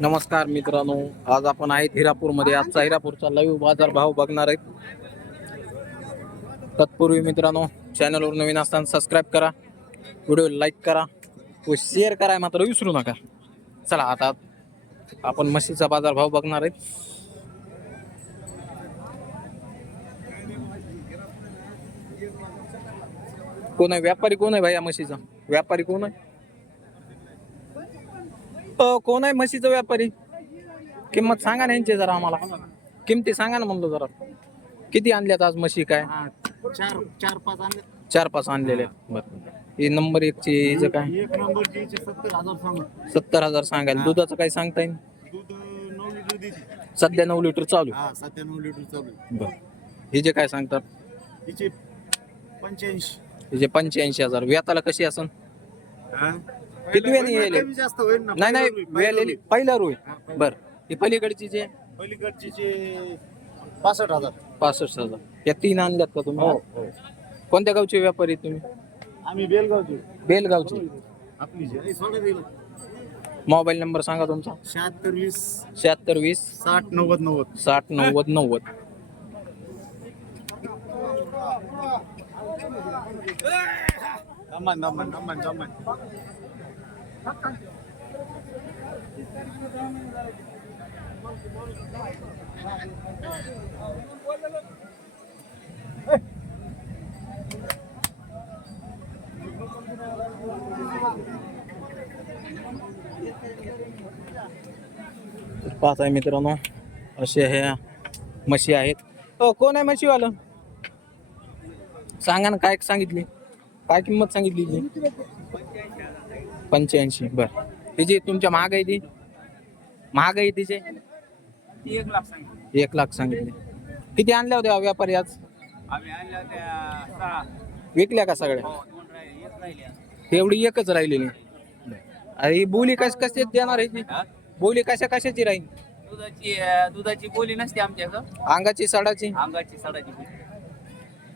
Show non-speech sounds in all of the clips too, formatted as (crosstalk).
नमस्कार मित्रांनो आज आपण आहेत हिरापूरमध्ये. आजचा हिरापूरचा लाईव्ह बाजार भाव बघणार आहेत. तत्पूर्वी मित्रांनो चॅनलवर नवीन असताना सबस्क्राईब करा व्हिडिओ लाईक करा व शेअर करा मात्र विसरू नका. चला आता आपण म्हशीचा बाजार भाव बघणार आहेत. कोण आहे? व्यापारी कोण आहे भाई या म्हशीचा? व्यापारी कोण आहे? अ, कोण आहे म्हशीचा व्यापारी? किंमत सांगा ना यांची जरा आम्हाला. किमती सांगा ना म्हणलो जरा. किती आणल्यात आज म्हशी काय? चार चार पाच आणले चार पाच आणलेले हे नंबर एकची हिचं काय? एक नंबरची सत्तर हजार सांगू. सत्तर हजार सांगायला. दुधाचं काय सांगता येईल? दूध नऊ लिटर देते सध्या नऊ लिटर चालू हा सध्या नऊ लिटर चालू आहे. बरं. हे जे काय सांगतात? तिचे पंच्याऐंशी. हिचे पंच्याऐंशी हजार. व्याताला कशी असन? हा? किती वेळाने येईल? कमी जास्त होईल ना नाही नाही पहिलं होईल, पहिलं रोय पहिलं. बर. ही पलीकडची जे. पलीकडची जे पासष्ट हजार. पासष्ट हजार. या तीन आणल्यात का तुम्ही? हो हो. कोणत्या गावचे व्यापारी तुम्ही? आम्ही बेलगावचे. बेलगावचे. आपली जे आहे, सोडा दिलं मोबाईल नंबर सांगा तुमचा. शहात्तर वीस. शहात्तर वीस. साठ नव्वद नव्वद. साठ नव्वद नव्वद. दमन दमन दमन दमन पाच आहे मित्रांनो असे हे म्हशी आहेत. हो कोण आहे म्हशीवालं? सांगा ना काय सांगितली? काय किंमत सांगितली पंच्याऐंशी. बर. तिची तुमच्या महाग आहे ती? महाग आहे तिचे? एक लाख सांगितलं. एक लाख सांगितले. किती आणल्या होत्या व्यापारी आज? आम्ही आणल्या होत्या सहा. विकल्या का सगळ्या? हो दोन राहिले एक राहिल्या तेवढी एकच राहिलेली. अरे बोली कश कशी देणार आहे ती? हा? बोली कशा कशाची राहील दुधाची अं, दुधाची बोली नसते आमच्याकडं. अंगाची साडाची? अंगाची सडाची बोली.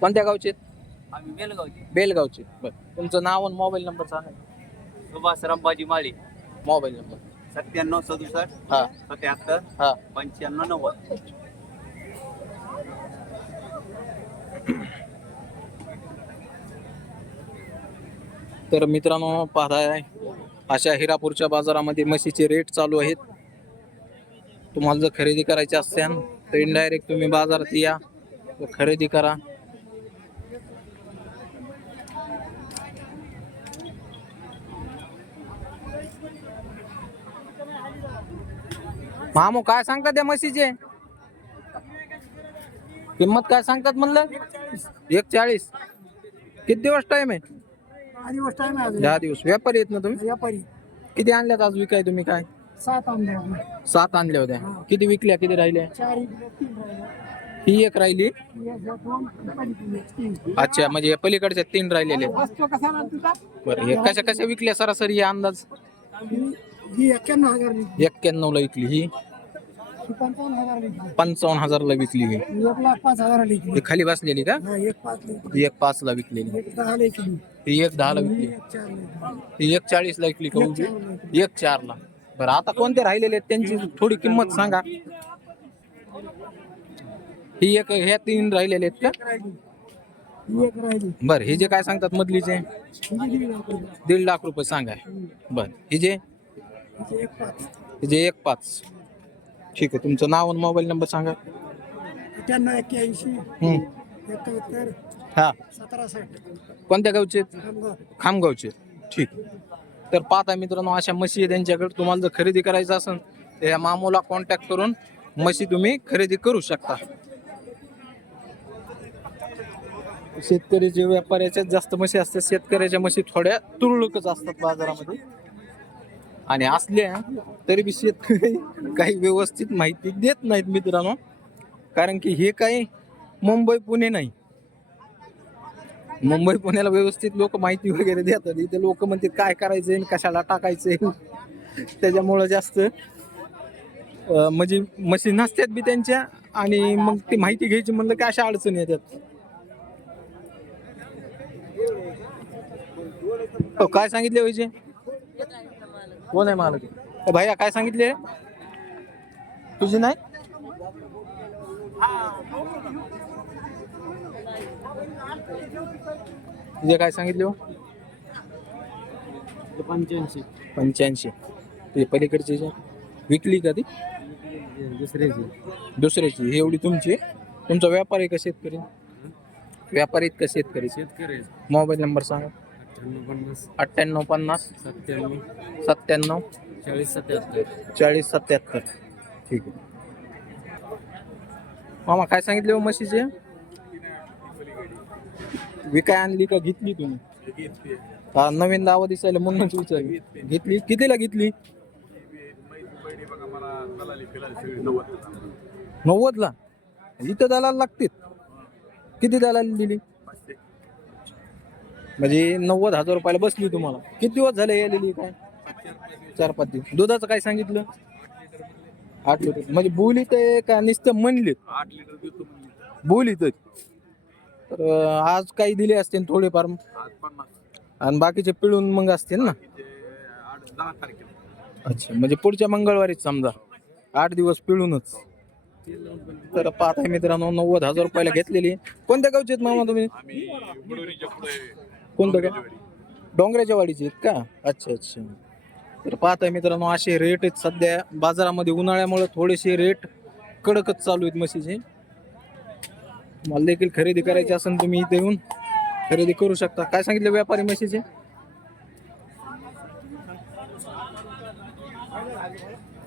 कोणत्या गावची? आम्ही बेलगावची. बेलगावची. बर. तुमचं नाव आणि मोबाईल नंबर सांगा. सुभाष रामबाजी माळी. Mobile number. सत्त्याण्णव सदुसष्ट हा. सत्याहत्तर हा. पंच्याण्णव नव्वद. तर मित्रांनो पाहताय अशा हिरापूरच्या बाजारामध्ये म्हशीचे रेट चालू आहेत. तुम्हाला जर खरेदी करायची असेल तर इनडायरेक्ट तुम्ही बाजारात या. व खरेदी करा. मामू काय सांगतात त्या म्हशीचे? किंमत काय सांगतात म्हणलं? एक चाळीस किती दिवस टाइम आहे? दहा दिवस टाइम आहे अजून. दहा दिवस. व्यापारी आहेत ना तुम्ही? व्यापारी. किती आणल्यात आज विकाय तुम्ही काय? सात आणले आपण. सात आणल्या होत्या. किती विकल्या किती राहिल्या. ही एक राहिली. अच्छा म्हणजे पलीकडच्या तीन राहिलेले? बरं हे कशा कशा विकल्या सरासरी अंदाज? ही- एक्क्याण्णव हजार लिहिली. एक्क्याण्णव ला विकली ही ही पंचावन्न हजार. पंचावन्न हजारला विकली ही एक लाख पाच हजार. ही खाली बसलेली का हा, एक पाच लिहिली. ही एक पाच ला विकलेली एक दहा लिहिली. ही एक दहा ला ही विकली एक चार लिहिली. ही एक चाळीस ला विकली का एक उभी? चार लिहिली. एक चार ला बरं आता कोणते राहिलेले आहेत त्यांची थोडी किंमत सांगा ही एक ह्या तीन राहिलेले आहेत का राहिली. ही एक राहिली. बरं हे जे काय सांगतात मधलीचे हिची दीड लाख रुपये. दीड लाख रुपये सांगाय बरं हे जे जे एक पाच. ठीक आहे तुमचं नाव आणि मोबाईल नंबर सांगा. अठ्ठ्याण्णव एक्क्याऐंशी हम्म. एकाहत्तर हा. सतरा साठ कोणत्या गावचे? आहेत? खामगाव. खामगावचे. ठीक. तर पाहता मित्रांनो अशा म्हशी आहे त्यांच्याकडे तुम्हाला जर खरेदी करायचं असेल तर या मामूला कॉन्टॅक्ट करून म्हशी तुम्ही खरेदी करू शकता. शेतकरीचे व्यापाऱ्याच्याच जास्त म्हशी असतात शेतकऱ्याच्या म्हशी थोड्या तुरळकच असतात बाजारामध्ये. आणि असल्या तरी बी शेतकरी काही व्यवस्थित माहिती देत नाहीत मित्रांनो. कारण की हे काही मुंबई पुणे नाही. मुंबई पुण्याला व्यवस्थित लोक माहिती वगैरे देतात. इथे लोक म्हणतात काय करायचंय कशाला टाकायचंय? त्याच्यामुळं जास्त म्हणजे मशीन नसतात बी त्यांच्या आणि मग ती माहिती घ्यायची म्हणलं की अशा अडचणी येतात. हो, काय सांगितले पाहिजे कोण आहे मालक? ए, भैया काय सांगितले? तुझी नाही? तुझे काय सांगितले हो? पंच्याऐंशी. पंच्याऐंशी. तुझे पलीकडचे जे विकली का ती? दुसऱ्याची. दुसऱ्याची. ही एवढी तुमची आहे? तुमचा व्यापार आहे का शेतकरी? व्यापारी आहेत का शेतकरी? शेतकरी मोबाईल नंबर सांगा. अठ्ठ्याण्णव पन्नास. सत्त्याण्णव. सत्त्याण्णव. चाळीस सत्याहत्तर. चाळीस सत्याहत्तर. ठीक आहे. मामा काय सांगितले हो म्हशीचे? विकाय आणली का घेतली तुम्ही? हा नवीन दावा दिसायला म्हणूनच (laughs) विचारली. घेतली? कितीला घेतली? नव्वद ला इथं दलाल लागतील. किती दलाल दिली? म्हणजे नव्वद हजार रुपयाला बसली तुम्हाला. किती दिवस झाले यालेली काय? चार पाच दिवस. दुधाचं काय सांगितलं? आठ लिटर. म्हणजे बोलीत आहे का नुसतं म्हणले आठ लिटर देतो बोलीत तर आज काही दिले असतील थोडेफार. आणि बाकीचे पिळून मग असतील ना? अच्छा म्हणजे पुढच्या मंगळवारीच समजा. आठ दिवस पिळूनच. तर पाहताय मित्रांनो नव्वद हजार रुपयाला घेतलेली. कोणत्या गावचे आहेत मामा तुम्ही? कोणतं गाव डोंगराच्या वाडीचे आहेत का? अच्छा अच्छा. तर पाहताय मित्रांनो असे रेट आहेत सध्या. बाजारामध्ये उन्हाळ्यामुळे थोडेसे रेट कडकच चालू आहेत म्हशीचे. मला देखील खरेदी करायची असेल तुम्ही इथे येऊन खरेदी करू शकता. काय सांगितले व्यापारी म्हशीचे?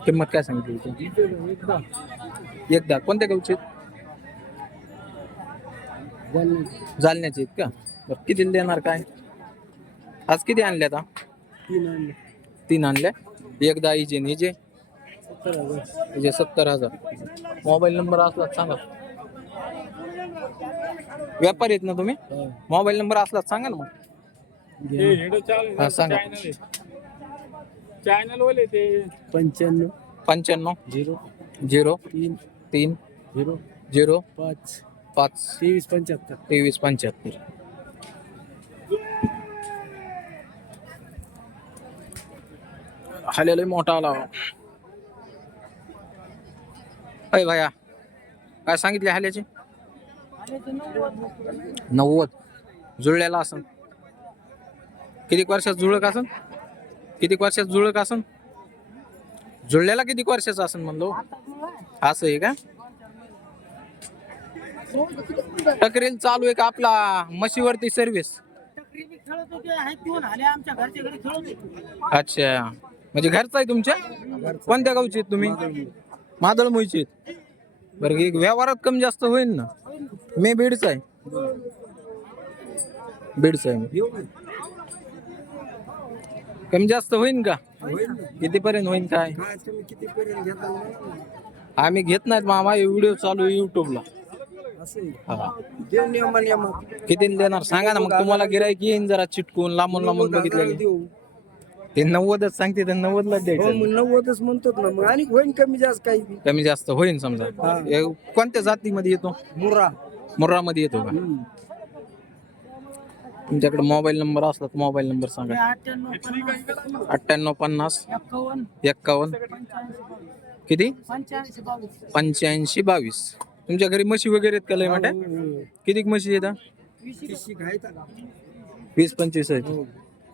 किंमत काय सांगितली एकदा कोणत्या गावचे? जालन्याचे आहेत का? बरं किती देणार काय? आज किती आणल्या आता? तीन आणल्या. एकदा आणि हिचे? हिचे सत्तर हजार. मोबाईल नंबर असला सांगा. व्यापारी आहेत ना तुम्ही? मोबाईल नंबर असला सांगा ना मग. हा सांगा. चॅनल वाले ते पंच्याण्णव. पंच्याण्णव. झिरो. झिरो. तीन. तीन. झिरो. झिरो. पाच. पाच तेवीस पंच्याहत्तर. तेवीस पंच्याहत्तर. हालेला मोठा आला अय भाया काय सांगितले हाल्याचे? नव्वद. जुळल्याला असन. किती वर्षात जुळक असन? किती वर्षात जुळक असन? जुळल्याला किती वर्षाचं असन म्हणलो? असं आहे का? टकरेल चालू आहे का आपला म्हशीवरती सर्व्हिस अच्छा. म्हणजे घरचं आहे तुमच्या? कोणत्या गावचे आहेत तुम्ही? मादळ मुळचे आहेत. बरं की व्यवहारात कमी जास्त होईल ना? मी बीडचा आहे. बीडचा आहे. कमी जास्त होईन का? कितीपर्यंत होईन काय? आम्ही घेत नाहीत मामा व्हिडिओ चालू आहे युट्यूबला देऊ नियम नियम किती देणार? सांगा ना मग. तुम्हाला गिरायक येईन जरा चिटकून लांबून लांबून बघितलं देऊ. ते नव्वदच सांगते तर नव्वदला हो द्यायचं. मग नव्वदच म्हणतो ना मग. आणि होईन कमी जास्त काही बी. कमी जास्त होईन समजा. हा. हे कोणत्या जातीमध्ये येतो? मुरा मुर्रामध्ये येतो का? तुमच्याकडे मोबाईल नंबर असला तर मोबाईल नंबर सांगा. अठ्ठ्याण्णव पन्नास. एक्कावन्न किती? पंच्याऐंशी बावीस. तुमच्या घरी म्हशी वगैरे आहेत का लय मोठ्या? किती म्हशी येतात पिशी घायचा वीस पंचवीस आहेत.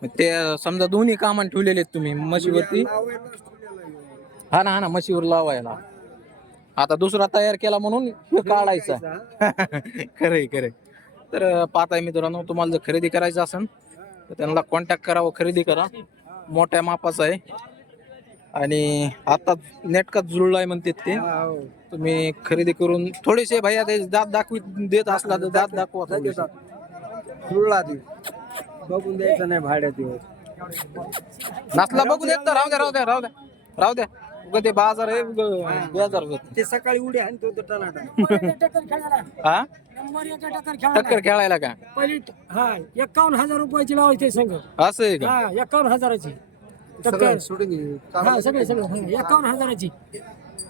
मग ते समजा दोन्ही कामान ठेवलेले आहेत तुम्ही म्हशीवरती? हा ना हा ना म्हशीवर लावायला. आता दुसरा तयार केला म्हणून काढायचा. (laughs) खरंय खरंय. तर पाहताय मित्रांनो तुम्हाला जर खरेदी करायचं असेल तर त्यांना कॉन्टॅक्ट करावं खरेदी करा. मोठ्या मापाचा आहे. आणि आता नेटकाच जुळलाय म्हणते ते. तुम्ही खरेदी करून थोडेसे भैया ते दात दाखवी देत असला तर दात दाखवा थोडेसे. जुळला ते. बघून द्यायचं नाही भाड्यात देऊ नसला बघू देत तर राहू द्या राहू द्या राहू द्या. राहू द्या. उगा ते बाजार आहे उगा बेजार होत. ते सकाळी उडी आणि तो टनाटा. हा? टक्कर खेळायला का? पहिली हा एकावन्न हजार रुपयाची लावायची संघ. असं आहे का? हा एकावन्न हजाराची. टक्कर हा सगळे सगळे हा, एकावन्न हजाराची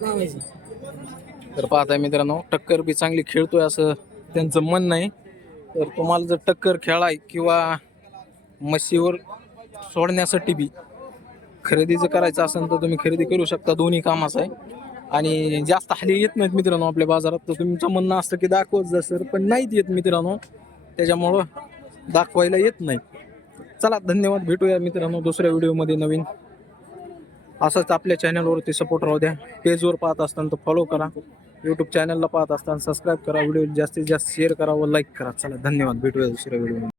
लावायची. तर पाहताय मित्रांनो टक्कर बी चांगली खेळतोय असं त्यांचं म्हणणं आहे. तर तुम्हाला जर टक्कर खेळाय किंवा म्हशीवर सोडण्यासाठी बी खरेदीचं करायचं असेल तर तुम्ही खरेदी करू शकता. दोन्ही कामाचं आहे. आणि जास्त खाली येत नाहीत मित्रांनो आपल्या बाजारात. तर तुमचं म्हणणं असतं की दाखवत जा सर पण नाहीत येत मित्रांनो. त्याच्यामुळं दाखवायला येत नाही. चला धन्यवाद. भेटूया मित्रांनो दुसऱ्या व्हिडिओमध्ये नवीन. असंच आपल्या चॅनलवरती सपोर्ट राहू द्या. पेजवर पाहत असताना तर फॉलो करा. यूट्यूब चॅनलला पाहत असताना सबस्क्राईब करा. व्हिडिओ जास्तीत जास्त शेअर करा व लाईक करा. चला धन्यवाद. भेटूया दुसऱ्या व्हिडिओमध्ये.